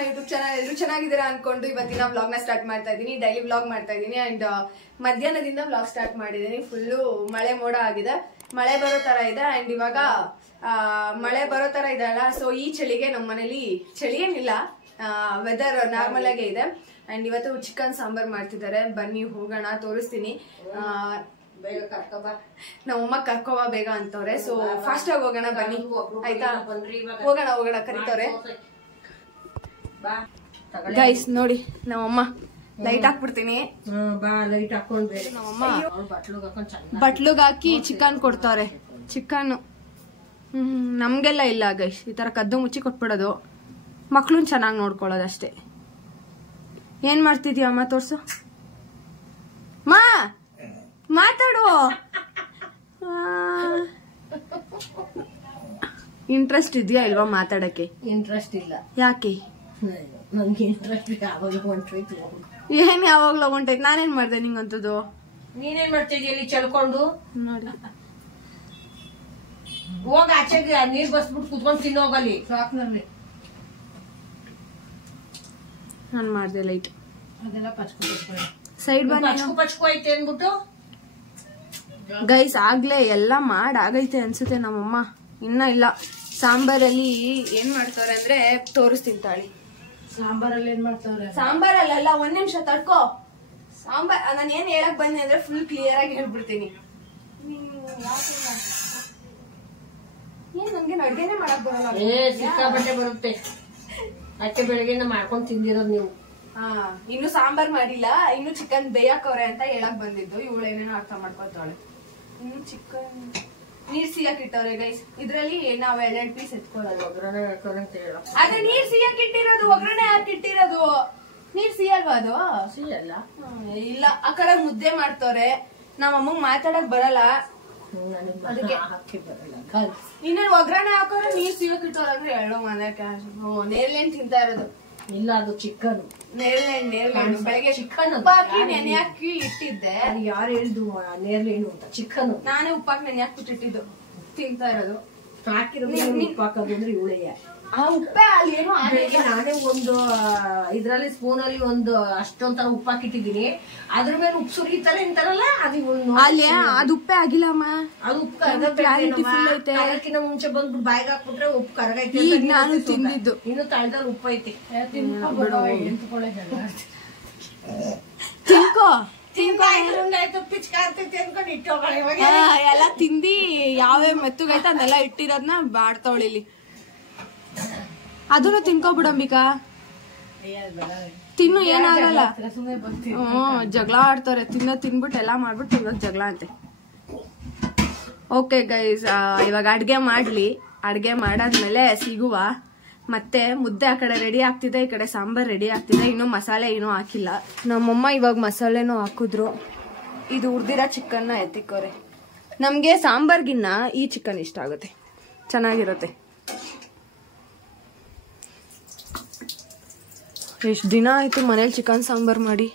My YouTube channel. ಎಲ್ಲರೂ ಚೆನ್ನಾಗಿದ್ದೀರಾ ಅನ್ಕೊಂಡು ಇವತ್ತಿನ ವ್ಲಾಗ್ ನ ಸ್ಟಾರ್ಟ್ ಮಾಡ್ತಾ ಇದೀನಿ. ಡೈಲಿ ವ್ಲಾಗ್ ಮಾಡ್ತಾ ಇದೀನಿ. ಅಂಡ್ ಮಧ್ಯಾಹ್ನದಿಂದ ವ್ಲಾಗ್ ಸ್ಟಾರ್ಟ್ ಮಾಡಿದೀನಿ. ಫುಲ್ಲು ಮಳೆ ಮೋಡ ಆಗಿದೆ, ಮಳೆ ಬರೋ ತರ ಇದೆ. ಅಂಡ್ ಇವಾಗ ಮಳೆ ಬರೋ ತರ ಇದೆ ಅಲ್ಲ, ಸೊ ಈ ಚಳಿಗೆ ನಮ್ಮ ಮನೇಲಿ ಚಳಿ ಏನಿಲ್ಲ, ವೆದರ್ ನಾರ್ಮಲ್ ಆಗೇ ಇದೆ. ಅಂಡ್ ಇವತ್ತು ಚಿಕನ್ ಸಾಂಬಾರ್ ಮಾಡ್ತಿದ್ದಾರೆ. ಬನ್ನಿ ಹೋಗೋಣ, ತೋರಿಸ್ತೀನಿ. ನಮ್ಮಮ್ಮ ಕರ್ಕೋಬಾ ಬೇಗ ಅಂತವ್ರೆ. ಸೊ ಫಾಸ್ಟ್ ಆಗಿ ಹೋಗೋಣ ಬನ್ನಿ, ಆಯ್ತಾ? ಹೋಗೋಣ ಕರಿತವ್ರೆ. ಗೈಸ್ ನೋಡಿ, ನಮ್ಮಮ್ಮ ಲೈಟ್ ಹಾಕ್ಬಿಡ್ತೀನಿ. ನಮ್ಮಮ್ಮ ಬಟ್ಲುಗ್ ಹಾಕಿ ಚಿಕನ್ ಕೊಡ್ತಾವ್ರೆ. ಚಿಕನ್ ನಮ್ಗೆಲ್ಲ ಇಲ್ಲ ಗೈಸ್, ಈ ತರ ಕದ್ದು ಮುಚ್ಚಿ ಕೊಟ್ಬಿಡೋದು. ಮಕ್ಳನ್ ಚೆನ್ನಾಗಿ ನೋಡ್ಕೊಳ್ಳೋದು ಅಷ್ಟೇ. ಏನ್ ಮಾಡ್ತಿದ್ಯಾ ಅಮ್ಮ? ತೋರ್ಸು ಮಾ, ಮಾತಾಡು. ಇಂಟ್ರೆಸ್ಟ್ ಇದೆಯಾ ಇಲ್ವಾ ಮಾತಾಡಕ್ಕೆ? ಇಂಟ್ರೆಸ್ಟ್ ಇಲ್ಲ. ಯಾಕೆ? ನನ್ಗೆ ಇಂಟ್ರೆಸ್ಟ್ ಯಾವಾಗ್ಲೂ ಹೊಂಟೋಯ್ತು. ಏನ್ ಯಾವಾಗ್ಲೂ ಹೊಂಟೈತ್? ನಾನೇನ್ ಮಾಡ್ದೆ ನಿಂಗಂತದ್ದು? ನೀನೇನ್ ಮಾಡ್ತಿದ್ಯ ಇಲ್ಲಿ ಚಲ್ಕೊಂಡು? ನೋಡಿ, ಹೋಗ ಆಚೆಗೆ ನೀರ್ ಬಸ್ಬಿಟ್ಟು ಕುತ್ಕೊಂಡ್ ತಿನ್ನೋಗಲ್ಲಿ ಸಾಕ್ನಲ್ಲಿ. ನಾನ್ ಮಾಡ್ದೆ ಲೈಟ್. ಅದೆಲ್ಲ ಪಚ್ಕು ಸೈಡ್ ಪಚ್ಕು ಐತೆ ಅನ್ಬಿಟ್ಟು ಗೈಸ್ ಆಗ್ಲೇ ಎಲ್ಲ ಆಗೈತೆ ಅನ್ಸುತ್ತೆ. ನಮ್ಮಮ್ಮ ಇನ್ನ ಇಲ್ಲ. ಸಾಂಬಾರಲ್ಲಿ ಏನ್ ಮಾಡ್ತಾವ್ರೆ ಅಂದ್ರೆ ತೋರಿಸ್ತೀನಿ ತಾಳಿ. ಸಾಂಬಾರಲ್ಲಿ ಏನ್ ಮಾಡ್ತಾವ್ರೆ? ಸಾಂಬಾರಲ್ಲ, ಒಂದ್ ನಿಮಿಷ ತಡ್ಕೋ. ಸಾಂಬಾರ್ ನಾನು ಏನ್ ಹೇಳಕ್ ಬಂದೆ ಅಂದ್ರೆ ಫುಲ್ ಕ್ಲಿಯರ್ ಆಗಿ ಹೇಳ್ಬಿಡ್ತೀನಿ. ಏನ್ ನಮ್ಗೆ ಅಡ್ಗೆನೆ ಮಾಡಕ್ ಬರಲ್ಲ. ಸಿಕ್ಕಾಪಟ್ಟೆ ಬರುತ್ತೆ. ಅಕ್ಕೆ ಬೆಳಗ್ಗೆ ಮಾಡ್ಕೊಂಡ್ ತಿಂದಿರೋದು ನೀವು. ಇನ್ನು ಸಾಂಬಾರ್ ಮಾಡಿಲ್ಲ, ಇನ್ನು ಚಿಕನ್ ಬೇಯಕ್ಕವ್ರೆ ಅಂತ ಹೇಳಕ್ ಬಂದಿದ್ದು. ಇವಳು ಏನೇನೋ ಅರ್ಥ ಮಾಡ್ಕೊತಾಳೆ. ಇನ್ನು ಚಿಕನ್ ನೀರ್ ಸಿಗಕ್ ಇಟ್ಟವ್ರೆ ಗೈಸ್. ಇದ್ರಲ್ಲಿ ನಾವ್ 2 ಪೀಸ್ ಎತ್ಕೊಳ್ಳೋದು. ಒಗ್ಗರಣೆ ಹಾಕೋರಂತ ಹೇಳ. ಅದೇ ನೀರ್ ಸಿಗಕ್ ಇಟ್ಟಿರೋದು, ಒಗ್ಗರಣೆ ಹಾಕಿಟ್ಟಿರೋದು. ನೀರ್ ಸಿಗಲ್ವಾ ಅದು? ಸಿಗಲ್ಲ. ಇಲ್ಲ, ಆ ಕಡೆ ಮುದ್ದೆ ಮಾಡ್ತವ್ರೆ. ನಮ್ಮ ಅಮ್ಮಂಗ್ ಮಾತಾಡಕ್ ಬರಲ್ಲ, ಅದಕ್ಕೆ ಇನ್ನೇನ್ ಒಗ್ಗರಣೆ ಹಾಕೋರೆ ನೀರ್ ಸಿಗಕ್ ಇಟ್ಟವ್ರ ಅಂದ್ರೆ ಹೇಳೋ ಮನೆಗೆ. ನೇರ್ಲೆಣ್ಣೆ ತಿಂತಾ ಇರೋದು. ಇಲ್ಲ, ಅದು ಚಿಕನ್. ನೇರ್ಲೆಣ್ಣೆ ಬೆಳಗ್ಗೆ ಚಿಕನ್ ಉಪ್ಪಾಕಿ ನೆನೆ ಹಾಕಿ ಇಟ್ಟಿದ್ದೆ. ಯಾರು ಹೇಳಿದ್ದು ನೇರ್ಲೇನು ಅಂತ? ಚಿಕನ್ ನಾನೇ ಉಪ್ಪಾಕಿ ನೆನೆ ಹಾಕ್ಬಿಟ್ಟು ಇಟ್ಟಿದ್ದು, ತಿಂತಾ ಇರೋದು. ಹಾಕಿರೋದು ಉಪ್ಪಾಕೋದು ಅಂದ್ರೆ ಇವಳೆಯ. ಆ ಉಪ್ಪೆ ಅಲ್ಲಿ ಏನು ನಾನೇ ಒಂದು ಇದ್ರಲ್ಲಿ ಸ್ಪೂನ್ ಅಲ್ಲಿ ಒಂದು ಅಷ್ಟೊಂಥರ ಉಪ್ಪಾಕಿಟ್ಟಿದೀನಿ. ಅದ್ರ ಮೇಲೆ ಉಪ್ಪು ಸುರಿತಾರೆ ಅಂತಾರಲ್ಲ, ಅದು ಅಲ್ಲಿ ಅದು ಉಪ್ಪೆ ಆಗಿಲ್ಲಮ್ಮ. ಅದು ಉಪ್ಪು ಕರಗಕ್ಕಿಂತ ಮುಂಚೆ ಬಂದ್ಬಿಟ್ಟು ಬಾಯಿಗೆ ಹಾಕ್ಬಿಟ್ರೆ ಉಪ್ಪು ಕರಗೈತೆ. ಈಗ ನಾನು ತಿಂದಿದ್ದು ಇನ್ನು ತಳದಲ್ಲಿ ಉಪ್ಪು ಐತಿ. ತಿನ್ಕೋ, ಪಿಚ್ಕಾರ್ತೈತಿ ಅನ್ಕೊಂಡು ಇಟ್ಟೋಗಳ. ಎಲ್ಲ ತಿಂದಿ ಯಾವ್ಯಾವ ಮೆತ್ತಗೈತೆ ಅದನ್ನೆಲ್ಲ ಇಟ್ಟಿರೋದ್ನ ಬಾಡ್ತಾವಳಿಲಿ. ಅದನ್ನು ತಿನ್ಕೋಬಿಡಂಬಿಕಾ, ತಿನ್ನು, ಏನಾಗಲ್ಲ. ಜಗಳ ಆಡ್ತಾರೆ. ತಿನ್ಬಿಟ್ಟು ಎಲ್ಲಾ ಮಾಡ್ಬಿಟ್ಟು ಇವಾಗ ಜಗಳ ಅಂತೆ. ಓಕೆ ಗೈಸ್, ಇವಾಗ ಅಡ್ಗೆ ಮಾಡ್ಲಿ. ಅಡ್ಗೆ ಮಾಡಾದ್ಮೇಲೆ ಸಿಗುವ. ಮತ್ತೆ ಮುದ್ದೆ ಆ ಕಡೆ ರೆಡಿ ಆಗ್ತಿದೆ, ಈ ಕಡೆ ಸಾಂಬಾರ್ ರೆಡಿ ಆಗ್ತಿದೆ. ಇನ್ನು ಮಸಾಲೆ ಏನೂ ಹಾಕಿಲ್ಲ. ನಮ್ಮಮ್ಮ ಇವಾಗ ಮಸಾಲೆನೂ ಹಾಕಿದ್ರು. ಇದು ಹುರ್ದಿರೋ ಚಿಕನ್ನ ಎತ್ತಿಕೋರೆ. ನಮ್ಗೆ ಸಾಂಬಾರ್ಗಿನ್ನ ಈ ಚಿಕನ್ ಇಷ್ಟ ಆಗುತ್ತೆ, ಚೆನ್ನಾಗಿರುತ್ತೆ. ಎಷ್ಟ್ ದಿನ ಆಯ್ತು ಮನೇಲಿ ಚಿಕನ್ ಸಾಂಬಾರ್ ಮಾಡಿ?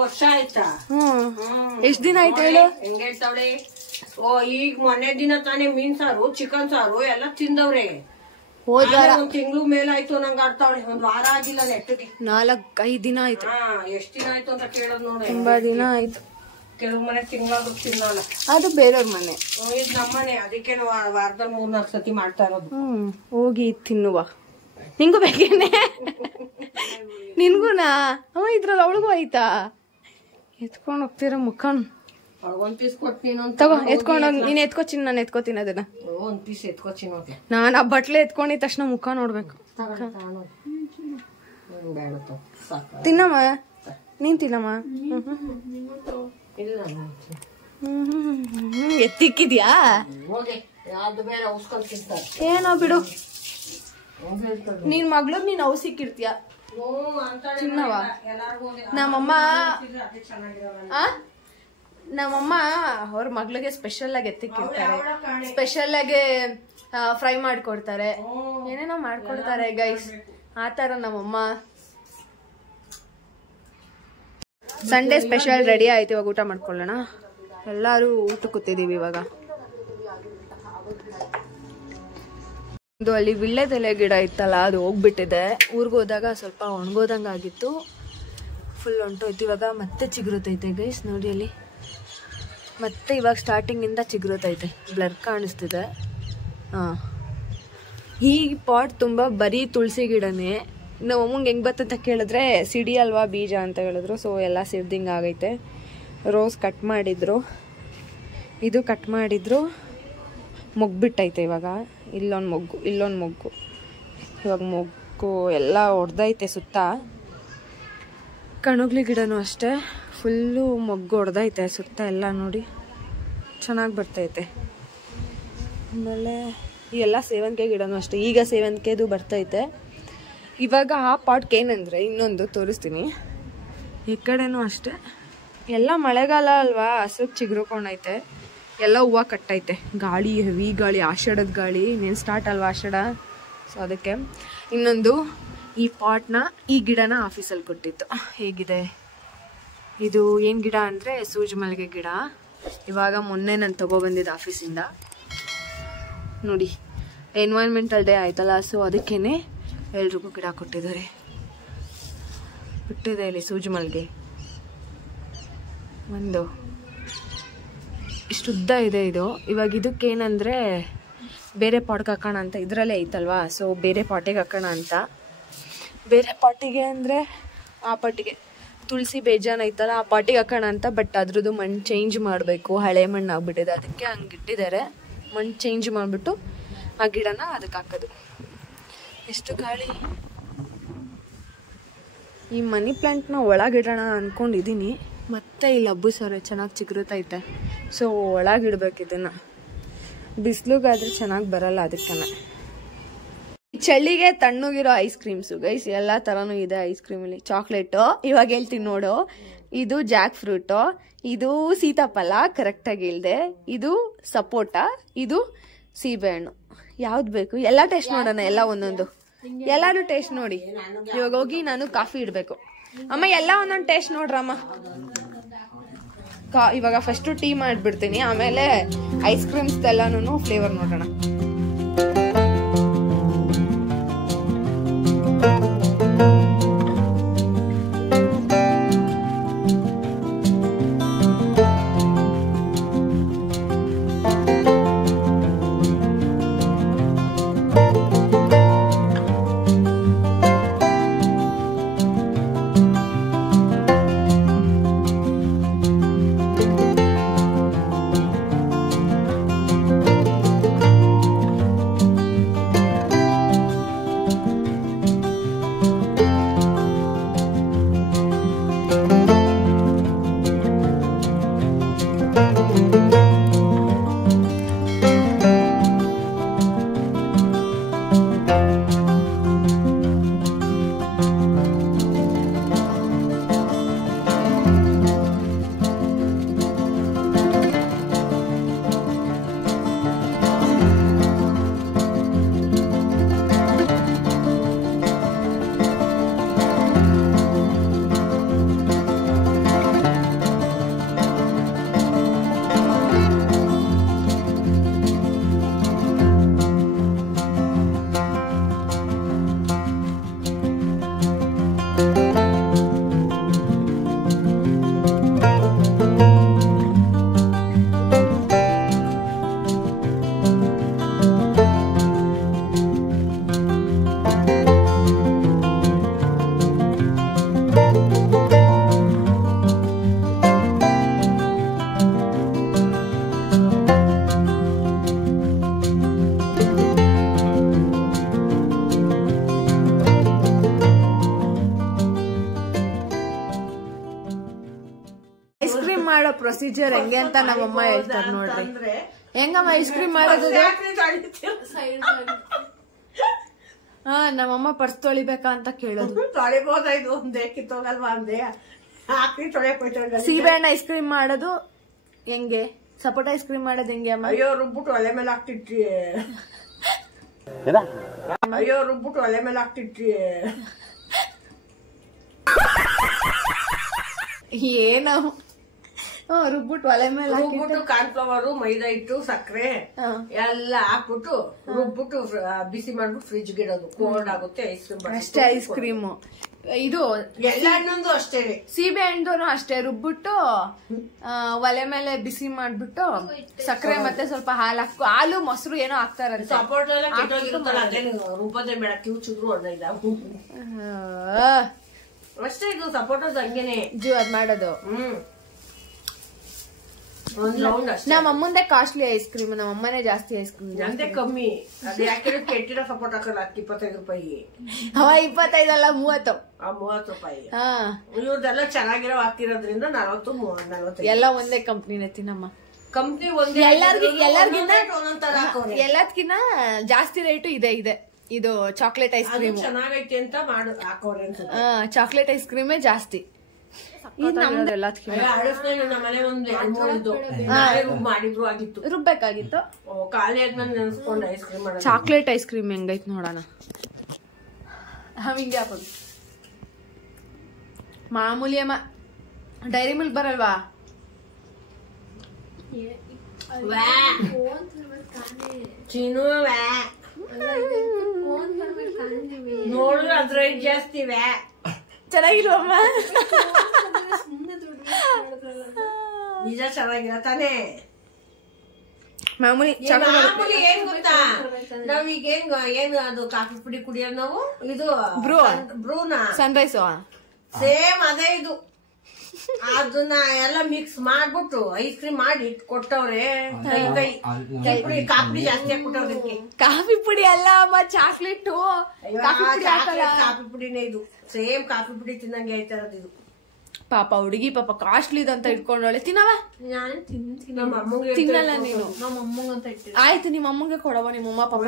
ವರ್ಷ ಆಯ್ತಾ? ಎಷ್ಟ್ ದಿನ ಆಯ್ತು ಹೇಳು? ಹೆಂಗ ಹೇಳ್ತಾವಳೆ? ಈಗ ಮೊನ್ನೆ ದಿನ ತಾನೇ ಮೀನ್ ಸಾರು, ಚಿಕನ್ ಸಾರು ಎಲ್ಲ ತಿಂದವ್ರೆ. ಹೋದ್ವಾರ ಒಂದ್ ತಿಂಗಳು ಮೇಲಾಯ್ತು ನಂಗೆ ಆಡ್ತಾವಳೆ. ಒಂದ್ ವಾರ ಆಗಿಲ್ಲ ನೆಟ್ಟಿಗೆ. 4-5 ದಿನ ಆಯ್ತು. ಎಷ್ಟ್ ದಿನ ಆಯ್ತು ಅಂತ ಕೇಳೋದ್ ನೋಡಿ. ತುಂಬಾ ದಿನ ಆಯ್ತು. ಕೆಲವು ಮನೆ ತಿಂಗಳಾದ್ರೂ ತಿನ್ನಲ್ಲ. ಅದು ಬೇರೆಯವ್ರ ಮನೆ, ಇದು ನಮ್ಮನೆ. ಅದಕ್ಕೆ ವಾರದಲ್ಲಿ 3-4 ಸತಿ ಮಾಡ್ತಾ ಇರೋದು. ಹೋಗಿ ತಿನ್ನುವ. ನಿಂಗೂ ಬೇಕೇನೆ? ನಿನ್ಗೂನಾ? ಅಮ್ಮ ಇದ್ರಲ್ಲಿ ಅವಳಿಗೂ ಆಯ್ತಾ? ಎತ್ಕೊಂಡ್ ಹೋಗ್ತೀರ ಮುಖನ್. ಒಂದ್ ಪೀಸ್ ಕೊಡ್ತೀನಿ ತಗೋ, ಎತ್ಕೊಂಡೋಗ್. ನೀನ್ ಎತ್ಕೋತೀನಿ, ನಾನು ಎತ್ಕೋತೀನಿ ಅದನ್ನ. ಒಂದ್ ಪೀಸ್ ಎತ್ಕೋತೀನಿ. ನಾನ್ ಆ ಬಟ್ಲೆ ಎತ್ಕೊಂಡಿದ ತಕ್ಷಣ ಮುಖ ನೋಡ್ಬೇಕು. ತಿನ್ನಮ್ಮ, ನೀನ್ ತಿನ್ನಮ್ಮ. ಎತ್ತಿಕ್ಕಿದ್ಯಾ? ಏನೋ ಬಿಡು, ನೀನ್ ಮಗಳು ನೀನ್ ಅವ್ ಸಿಕ್ಕಿರ್ತೀಯ. ತಿನ್ನವ. ನಮ್ಮಮ್ಮ ಅವ್ರ ಮಗ್ಳಿಗೆ ಸ್ಪೆಷಲ್ ಆಗಿ ಎತ್ತಿಕ್ಕಿರ್ತಾರೆ, ಸ್ಪೆಷಲ್ ಆಗಿ ಫ್ರೈ ಮಾಡ್ಕೊಡ್ತಾರೆ, ಏನೇನೋ ಮಾಡ್ಕೊಡ್ತಾರೆ ಗೈಸ್. ಆತರ ನಮ್ಮಮ್ಮ. ಸಂಡೇ ಸ್ಪೆಷಲ್ ರೆಡಿ ಆಯ್ತು. ಇವಾಗ ಊಟ ಮಾಡ್ಕೊಳ್ಳೋಣ. ಎಲ್ಲಾರು ಊಟ ಕೂತಿದೀವಿ ಇವಾಗ. ಇದು ಅಲ್ಲಿ ವಿಳ್ಳೆದೆಲೆ ಗಿಡ ಇತ್ತಲ್ಲ ಅದು ಹೋಗ್ಬಿಟ್ಟಿದೆ. ಊರಿಗೆ ಹೋದಾಗ ಸ್ವಲ್ಪ ಒಣಗೋದಂಗೆ ಆಗಿತ್ತು, ಫುಲ್ ಹೊಂಟೋಯ್ತು. ಇವಾಗ ಮತ್ತೆ ಚಿಗುರುತ್ತೈತೆ ಗೈಸ್, ನೋಡಿ ಅಲ್ಲಿ ಮತ್ತೆ ಇವಾಗ ಸ್ಟಾರ್ಟಿಂಗಿಂದ ಚಿಗುರುತ್ತೈತೆ, ಬ್ಲರ್ ಕಾಣಿಸ್ತಿದೆ. ಹಾಂ, ಈ ಪಾಟ್ ತುಂಬ ಬರೀ ತುಳಸಿ ಗಿಡನೇ. ನಮ್ಮ ಅಮ್ಮಂಗೆ ಹೆಂಗೆ ಬರ್ತಂತ ಕೇಳಿದ್ರೆ ಸಿಡಿ ಅಲ್ವಾ ಬೀಜ ಅಂತ ಹೇಳಿದ್ರು. ಸೊ ಎಲ್ಲ ಸಿಡ್ದಿಂಗೆ ಆಗೈತೆ. ರೋಸ್ ಕಟ್ ಮಾಡಿದ್ರು, ಇದು ಕಟ್ ಮಾಡಿದ್ರು, ಮೊಗ್ಬಿಟ್ಟೈತೆ ಇವಾಗ. ಇಲ್ಲೊಂದು ಮೊಗ್ಗು, ಇಲ್ಲೊಂದು ಮೊಗ್ಗು, ಇವಾಗ ಮೊಗ್ಗು ಎಲ್ಲ ಹೊಡೆದೈತೆ ಸುತ್ತ. ಕಣಗ್ಲಿ ಗಿಡನೂ ಅಷ್ಟೇ, ಫುಲ್ಲು ಮೊಗ್ಗು ಹೊಡೆದೈತೆ ಸುತ್ತ ಎಲ್ಲ. ನೋಡಿ ಚೆನ್ನಾಗಿ ಬರ್ತೈತೆ. ಆಮೇಲೆ ಈ ಎಲ್ಲ ಸೇವಂತಿಗೆ ಗಿಡನೂ ಅಷ್ಟೇ, ಈಗ ಸೇವಂತಿಗೆದು ಬರ್ತೈತೆ. ಇವಾಗ ಆ ಪಾಟ್ಗೆ ಏನಂದರೆ ಇನ್ನೊಂದು ತೋರಿಸ್ತೀನಿ. ಈ ಕಡೆನೂ ಅಷ್ಟೇ, ಎಲ್ಲ ಮಳೆಗಾಲ ಅಲ್ವಾ, ಹಸುಗೆ ಚಿಗುರುಕೊಂಡೈತೆ, ಎಲ್ಲ ಹೂವು ಕಟ್ಟೈತೆ. ಗಾಳಿ, ಹೆವಿ ಗಾಳಿ, ಆಷಾಢದ ಗಾಳಿ, ಇನ್ನೇನು ಸ್ಟಾರ್ಟ್ ಅಲ್ವಾ ಆಷಾಢ. ಸೊ ಅದಕ್ಕೆ ಇನ್ನೊಂದು ಈ ಪಾಟ್ನ, ಈ ಗಿಡನ ಆಫೀಸಲ್ಲಿ ಕೊಟ್ಟಿತ್ತು. ಹೇಗಿದೆ ಇದು? ಏನು ಗಿಡ ಅಂದರೆ ಸೂಜಿ ಮಲ್ಲಿಗೆ ಗಿಡ. ಇವಾಗ ಮೊನ್ನೆ ನಾನು ತೊಗೊಬಂದಿದ್ದೆ ಆಫೀಸಿಂದ. ನೋಡಿ, ಎನ್ವೈರ್ಮೆಂಟಲ್ ಡೇ ಆಯ್ತಲ್ಲ, ಸೊ ಅದಕ್ಕೇನೆ ಎಲ್ರಿಗೂ ಗಿಡ ಕೊಟ್ಟಿದ್ದಾರೆ. ಬಿಟ್ಟಿದೆ ಇಲ್ಲಿ ಸೂಜಿ ಮಲ್ಲಿಗೆ ಒಂದು ಇಷ್ಟುದ್ದ ಇದೆ ಇದು. ಇವಾಗ ಇದಕ್ಕೇನಂದರೆ ಬೇರೆ ಪಾಟ್ಗೆ ಹಾಕೋಣ ಅಂತ, ಇದರಲ್ಲೇ ಐತಲ್ವಾ, ಸೊ ಬೇರೆ ಪಾಟಿಗೆ ಹಾಕೋಣ ಅಂತ. ಬೇರೆ ಪಾಟಿಗೆ ಅಂದರೆ ಆ ಪಾಟಿಗೆ ತುಳಸಿ ಬೇಜಾನ್ ಐತಲ್ಲ, ಆ ಪಾಟಿಗೆ ಹಾಕೋಣ ಅಂತ. ಬಟ್ ಅದ್ರದ್ದು ಮಣ್ಣು ಚೇಂಜ್ ಮಾಡಬೇಕು, ಹಳೆ ಮಣ್ಣು ಆಗ್ಬಿಟ್ಟಿದೆ, ಅದಕ್ಕೆ ಹಂಗೆ ಇಟ್ಟಿದ್ದಾರೆ. ಮಣ್ಣು ಚೇಂಜ್ ಮಾಡಿಬಿಟ್ಟು ಆ ಗಿಡನ ಅದಕ್ಕೆ ಹಾಕೋದು. ಎಷ್ಟು ಗಾಳಿ! ಈ ಮನಿ ಪ್ಲ್ಯಾಂಟ್ನ ಒಳಗಿಡೋಣ ಅಂದ್ಕೊಂಡಿದ್ದೀನಿ, ಮತ್ತೆ ಇಲ್ಲಿ ಹಬ್ಬಸೋರೆ ಚೆನ್ನಾಗಿ ಚಿಗುರುತ್ತೈತೆ. ಸೊ ಒಳಗಿಡ್ಬೇಕು ಇದನ್ನು, ಬಿಸಿಲುಗಾದ್ರೆ ಚೆನ್ನಾಗಿ ಬರಲ್ಲ, ಅದಕ್ಕೆ. ಚಳಿಗೆ ತಣ್ಣಗಿರೋ ಐಸ್ ಕ್ರೀಮ್ಸು ಗೈಸ್, ಎಲ್ಲ ಥರನೂ ಇದೆ ಐಸ್ ಕ್ರೀಮಲ್ಲಿ. ಚಾಕ್ಲೇಟು ಇವಾಗ ಹೇಳ್ತೀನಿ ನೋಡು, ಇದು ಜಾಕ್ ಫ್ರೂಟು, ಇದು ಸೀತಾಫಲ ಕರೆಕ್ಟಾಗಿ ಇಲ್ಲದೆ, ಇದು ಸಪೋಟ, ಇದು ಸೀಬೆಹಣ್ಣು. ಯಾವ್ದು ಬೇಕು ಎಲ್ಲ ಟೇಸ್ಟ್ ನೋಡೋಣ, ಎಲ್ಲ ಒಂದೊಂದು, ಎಲ್ಲಾನು ಟೇಸ್ಟ್ ನೋಡಿ. ಇವಾಗ ಹೋಗಿ ನಾನು ಕಾಫಿ ಇಡಬೇಕು. ಅಮ್ಮ ಎಲ್ಲ ಒಂದೊಂದು ಟೇಸ್ಟ್ ನೋಡ್ರಮ್ಮ. ಇವಾಗ ಫಸ್ಟು ಟೀ ಮಾಡಿಬಿಡ್ತೀನಿ, ಆಮೇಲೆ ಐಸ್ ಕ್ರೀಮ್ಸ್ ಎಲ್ಲಾನು ಫ್ಲೇವರ್ ನೋಡೋಣ. ಪ್ರೊಸೀಜರ್ ಹೆಂಗೆ ಅಂತ ನಮ್ಮಮ್ಮ ಹೇಳ್ತಾರೆ ನೋಡ್ರಿ. ಹೆಂಗಮ್ಮ ಐಸ್ ಕ್ರೀಮ್ ಮಾಡೋದು? ಹಾ, ನಮ್ಮಮ್ಮ ಪರ್ಸ್ ತೊಳಿಬೇಕಾ ಅಂತ ಕೇಳೋದು. ಸೀಬೆಹಣ್ಣು ಐಸ್ ಕ್ರೀಮ್ ಮಾಡೋದು ಹೆಂಗೆ? ಸಪೋಟ ಐಸ್ ಕ್ರೀಮ್ ಮಾಡೋದು ಹೆಂಗೆ ಅಮ್ಮ? ಅಯ್ಯೋ ರುಬ್ಬಿಟ್ಟು ಒಲೆ ಮೇಲೆ ಹಾಕ್ತಿಟ್ರಿ. ಅಯ್ಯೋ ರುಬ್ಬಿಟ್ಟು ಒಲೆ ಮೇಲೆ ಹಾಕ್ತಿಟ್ರಿ. ಏನೋ ರುಬ್ಬಿಟ್ಟು ಒಲೆ ಮೇಲೆ ರುಬ್ಬಿಟ್ಟು ಕಾರ್ನ್ಫ್ಲವರ್ ಮೈದಾ ಹಿಟ್ಟು ಸಕ್ಕರೆ ಎಲ್ಲ ಹಾಕ್ಬಿಟ್ಟು ರುಬ್ಬಿಟ್ಟು ಬಿಸಿ ಮಾಡ್ಬಿಟ್ಟು ಫ್ರಿಜ್ ಇಡೋದು ಕೋಲ್ಡ್ ಆಗುತ್ತೆ ಐಸ್ ಕ್ರೀಮ್ ಅಷ್ಟೇ ಐಸ್ ಕ್ರೀಮ್ ಇದು ಎಲ್ಲ ಹಣ್ಣೊಂದು ಅಷ್ಟೇ ಸೀಬೆ ಹಣ್ಣು ಅಷ್ಟೇ ರುಬ್ಬಿಟ್ಟು ಒಲೆ ಮೇಲೆ ಬಿಸಿ ಮಾಡ್ಬಿಟ್ಟು ಸಕ್ಕರೆ ಮತ್ತೆ ಸ್ವಲ್ಪ ಹಾಲು ಮೊಸರು ಏನೋ ಹಾಕ್ತಾರಂತೆ ಸಪೋರ್ಟ್ ಎಲ್ಲ ಕೆಟ್ಟೋಗಿರುತ್ತಲ್ಲ ಅದೇ ರುಬ್ಬದೆ ಬೇಡ ಕಿವುಚಿದ್ರು ಅಣ್ಣ ಅಷ್ಟೇ ಇದು ಸಪೋರ್ಟರ್ಸ್ ಹಂಗೇನೆ ಅದ್ ಮಾಡೋದು ಒಂದ್ ರೌಂಡ್ ಅಷ್ಟೇ ನಮ್ಮ ಅಮ್ಮಂದೇ ಕಾಸ್ಟ್ಲಿ ಐಸ್ ಕ್ರೀಮ್ ನಮ್ಮ ಅಮ್ಮನೇ ಜಾಸ್ತಿ ಐಸ್ ಕ್ರೀಮ್ ಅಂತೆ ಕಮ್ಮಿ ಅದೇ ಯಾಕೆ ಕೆಟ್ಟಿರೋ ಸಪೋರ್ಟ್ ಹಾಕಲ್ಲ 25 ರೂಪಾಯಿ ಅವ 25 ಅಲ್ಲ 30 30 ರೂಪಾಯಿ ಇವ್ರದೆಲ್ಲ ಚೆನ್ನಾಗಿರೋ ಹಾಕಿರೋದ್ರಿಂದ 40-45 ಎಲ್ಲ ಒಂದೇ ಕಂಪ್ನಿನೇ ತಿನ್ನಮ್ಮ ಕಂಪ್ನಿ ಒಂದೇ ಎಲ್ಲದಕ್ಕಿಂತ ಜಾಸ್ತಿ ರೇಟು ಇದೆ ಇದು ಚಾಕ್ಲೇಟ್ ಐಸ್ ಕ್ರೀಮ್ ಚೆನ್ನಾಗೈತೆ ಅಂತ ಹಾಕೋರೆ ಚಾಕ್ಲೇಟ್ ಐಸ್ ಕ್ರೀಮೇ ಜಾಸ್ತಿ ಮಾಡಿದ್ರು ಆಗಿತ್ತು ರುಬ್ಬೇಕಾಗಿತ್ತು ಖಾಲಿ ಆದ್ಮೇಲೆ ನೆನ್ಸ್ಕೊಂಡು ice cream chocolate ice cream ಹೆಂಗೈತ್ ನೋಡೋಣ ಹಿಂಗೆ ಹಾಕೋದು ಮಾಮೂಲಿ ಅಮ್ಮ ಡೈರಿ ಮಿಲ್ಕ್ ಬರಲ್ವಾ ಚೀನು ನೋಡಿದ್ರೆ ಅದ್ರ ಜಾಸ್ತಿ ಚೆನ್ನಾಗಿಲ್ವಮ್ಮ ನಿಜ ಚೆನ್ನಾಗಿಲ್ಲ ತಾನೇ ಮಾಮೂಲಿ ಏನ್ ಗೊತ್ತಾ ನಾವೀಗ ಏನು ಅದು ಕಾಫಿ ಪುಡಿ ಕುಡಿಯೋದು ನಾವು ಇದು ಬ್ರೂನಾ ಸನ್ರೈಸ್ ಸೇಮ್ ಅದೇ ಇದು ಅದನ್ನ ಎಲ್ಲ ಮಿಕ್ಸ್ ಮಾಡ್ಬಿಟ್ಟು ಐಸ್ ಕ್ರೀಮ್ ಮಾಡಿ ಕೊಟ್ಟವ್ರೆ ಕಾಫಿ ಜಾಸ್ತಿ ಹಾಕ್ಬಿಟ್ಟವ್ರೆ ಕಾಫಿ ಪುಡಿ ಅಲ್ಲ ಅಮ್ಮ ಚಾಕ್ಲೇಟ್ ಕಾಫಿ ಪುಡಿನೇ ಇದು ಸೇಮ್ ಕಾಫಿ ಪುಡಿ ತಿನ್ನಂಗೆ ಐತಾ ಇರೋದು ಇದು ಪಾಪ ಹುಡುಗಿ ಪಾಪ ಕಾಸ್ಟ್ಲಿ ಅಂತ ಇಟ್ಕೊಂಡೊಳೆ ತಿನ್ನವ ನಮ್ಮ ಅಮ್ಮಂಗೆ ತಿನ್ನಲ್ಲ ನೀನು ನಮ್ಮ ಅಮ್ಮಂಗಂತ ಇಟ್ಟಿಲ್ಲ ಆಯ್ತು ನಿಮ್ಮ ಅಮ್ಮಂಗೆ ಕೊಡವ ನಿಮ್ಮಮ್ಮ ಪಾಪ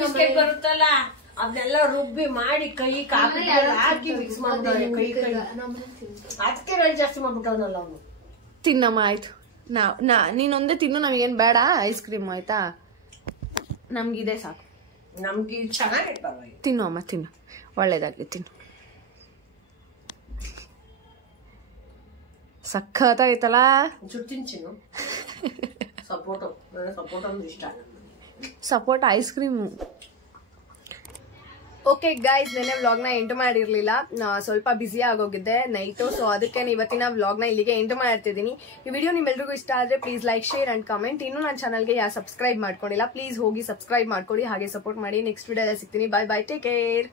ಬಿಸ್ಕೆಟ್ ಬರುತ್ತಲ್ಲ ಅದನ್ನೆಲ್ಲ ರುಬ್ಬಿ ಮಾಡಿ ಕೈ ಕಾಫಿ ಹಾಕಿ ಮಿಕ್ಸ್ ಮಾಡ್ತಾರೆ ಕೈ ಅದಕ್ಕೆ ರೇಟ್ ಜಾಸ್ತಿ ಮಾಡ್ಬಿಟ್ಟವನಲ್ಲ ಅವನು ತಿನ್ನಮ್ಮ ಆಯ್ತು ನೀನೊಂದೇ ತಿನ್ನು ನಮಗೇನ್ ಬೇಡ ಐಸ್ ಕ್ರೀಮ್ ಆಯ್ತಾ ನಮ್ಗಿದೆ ಸಾಕು ನಮ್ಗೆ ಚೆನ್ನಾಗೈತೆ ಪರವಾಗಿ ತಿನ್ನು ಅಮ್ಮ ತಿನ್ನು ಒಳ್ಳೇದಾಗ್ಲಿ ತಿನ್ನು ಸಖತ್ತಾಗೈತಲ್ಲ ತಿಂಚಿನು ಸಪೋರ್ಟ್ ಅಂದ್ರೆ ಇಷ್ಟ support ice cream okay guys ನೆನ್ನೆ ವ್ಲಾಗ್ನ ಎಂಟು ಮಾಡಿರ್ಲಿಲ್ಲ ಸ್ವಲ್ಪ ಬಿಸಿ ಆಗೋಗಿದ್ದೆ ನೈಟು ಸೊ ಅದಕ್ಕೆ ಇವತ್ತಿನ ವ್ಲಾಗ್ನ ಇಲ್ಲಿಗೆ ಎಂಟು ಮಾಡ್ತಿದ್ದೀನಿ ಈ ವಿಡಿಯೋ ನಿಮ್ಮೆಲ್ರಿಗೂ ಇಷ್ಟ ಆದರೆ please like share and comment ಇನ್ನೂ ನನ್ನ ಚಾನಲ್ಗೆ ಯಾರು ಸಬ್ಸ್ಕ್ರೈಬ್ ಮಾಡ್ಕೊಂಡಿಲ್ಲ ಪ್ಲೀಸ್ ಹೋಗಿ ಸಬ್ಸ್ಕ್ರೈಬ್ ಮಾಡ್ಕೊಳ್ಳಿ ಹಾಗೆ ಸಪೋರ್ಟ್ ಮಾಡಿ ನೆಕ್ಸ್ಟ್ ವಿಡಿಯೋದಲ್ಲಿ ಸಿಗ್ತೀನಿ ಬಾಯ್ ಬಾಯ್ ಟೇಕ್ ಕೇರ್